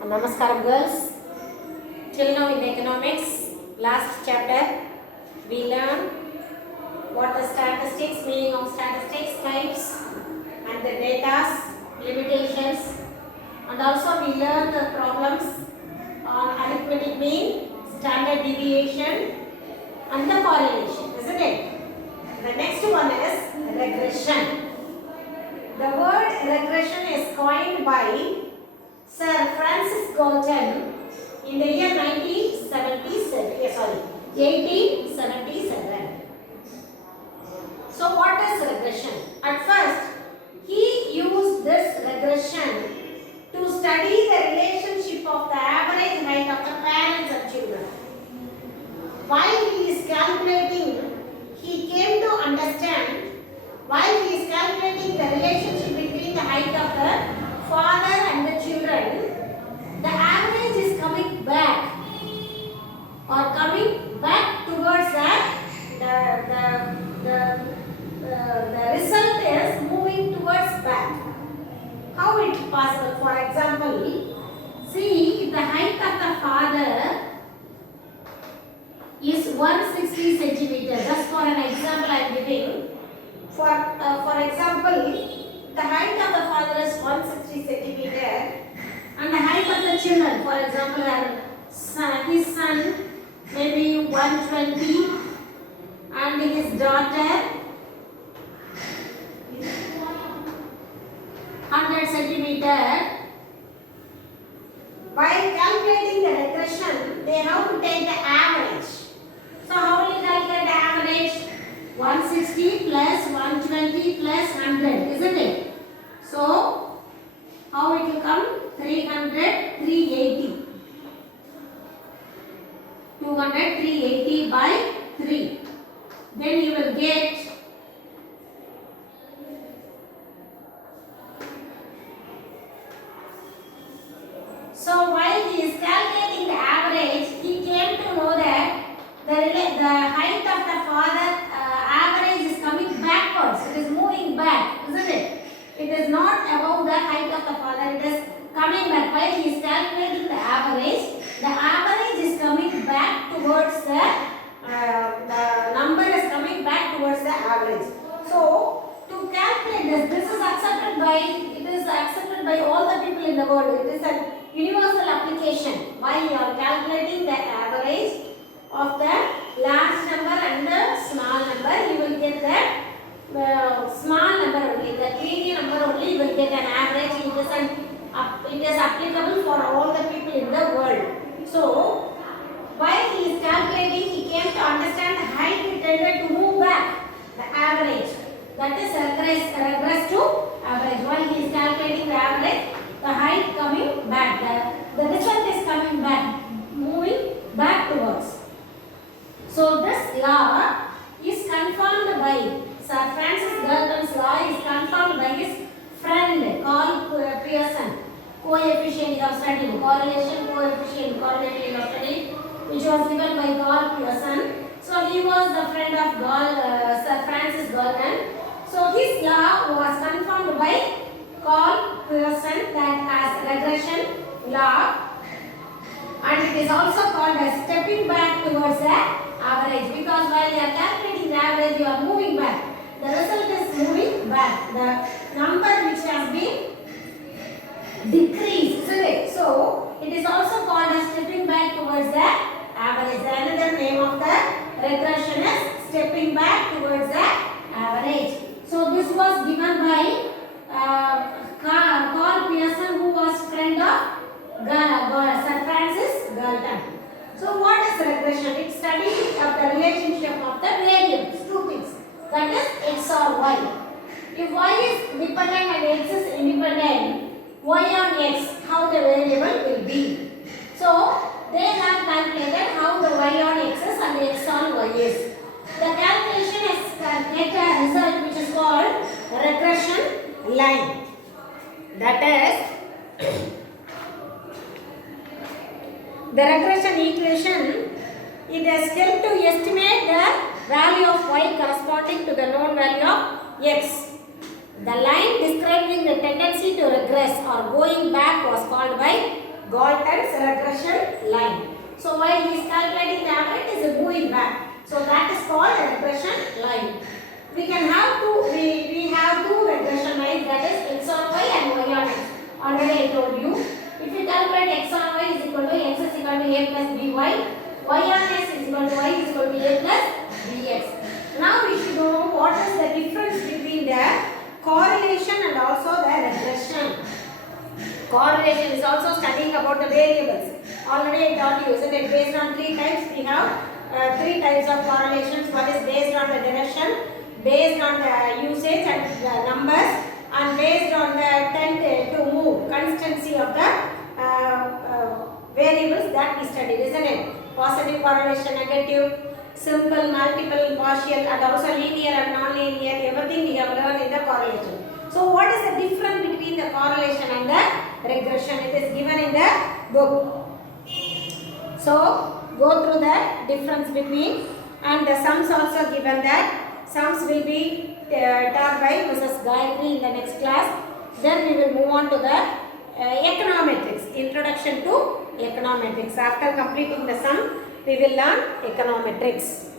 Namaskaram girls. Till now in economics, last chapter, we learned what the statistics, meaning of statistics, types and the data, limitations, and also we learned the problems on arithmetic mean, standard deviation and the correlation, isn't it? The next one is regression. The word regression is coined by Sir Francis Galton in the year 1877. So what is regression? At first, he used this regression to study the relationship of the average height of the parents and children. While he is calculating, he came to understand, while he is calculating the relationship between the height of the father and the children, the average is coming back towards the result is moving towards back. How it is possible? For example, see if the height of the father is 160 centimeters. Just for an example I am giving. For example, the height of the father is 160 centimeter and the height of the children, for example, his son maybe 120 and his daughter 100 centimeter. While calculating the regression, they have to take the average. So how will you calculate the average? 160 plus 120 plus 100, isn't it? So how it will come? 300, 380. 200, 380 by 3. Then you will get so while he is calculating the average, he came to know that the height of the father average is coming backwards. It is moving back, isn't it? It is not above the height of the father. It is coming back. While he is calculating the average is coming back towards the number is coming back towards the average. So to calculate this is accepted by all the people in the world. It is a universal application. While you are calculating the average of the large number and the small number, you will get the small number only, the teeny number only, you will get an average. It is applicable for all the people in the world. So while he is calculating, he came to understand the height tended to move back, the average. That is regress to average. While he is calculating the average, the height coming back, the result is coming back, moving back towards. So this law is confirmed by Sir Francis Galton's law is confirmed by his friend Carl Pearson. Coefficient of study, correlation coefficient, correlation of study, which was given by Carl Pearson. So he was the friend of Sir Francis Galton. So his law was confirmed by Carl Pearson, that as regression law, and it is also called as stepping back towards the average, because while you are calculating the average, you are moving back. The result is moving back. The number which has been decreased, isn't it? So it is also called as stepping back towards the average. Another name of the regression is stepping back towards the average. So this was given by Carl Pearson, who was friend of Sir Francis Galton. So what is regression? It's study of the relationship of the variables, two things, that is x or y. If y is dependent and x is independent, y on x, how the variable will be. So they have calculated how the y on x is and the x on y is. The calculation is get a result which is called regression line. That is the regression equation. It has helped to estimate the value of y corresponding to the known value of x. The line describing the tendency to regress or going back was called by Galton's regression line. So while he is calculating the average, it is moving back. So that is called a regression line. We have two regression lines, that is x on y and y on x. Already I told you. If you calculate x on y is equal to x is equal to a plus by, y on x is equal to y is equal to a plus bx. Now we should know what is the difference between the correlation and also the regression. Correlation is also studying about the variables. Already I taught you, isn't it? Based on three types, we have three types of correlations. One is based on the direction, based on the usage and the numbers, and based on the tend to move, constancy of the variables that we studied, isn't it? Positive correlation, negative, simple, multiple, partial, and also linear and non-linear. Everything we have learned in the correlation. So what is the difference between the correlation and the regression? It is given in the book. So go through the difference between, and the sums also given that. Sums will be taught by Mrs. Gayatri in the next class. Then we will move on to the econometrics, introduction to econometrics. After completing the sum, we will learn econometrics.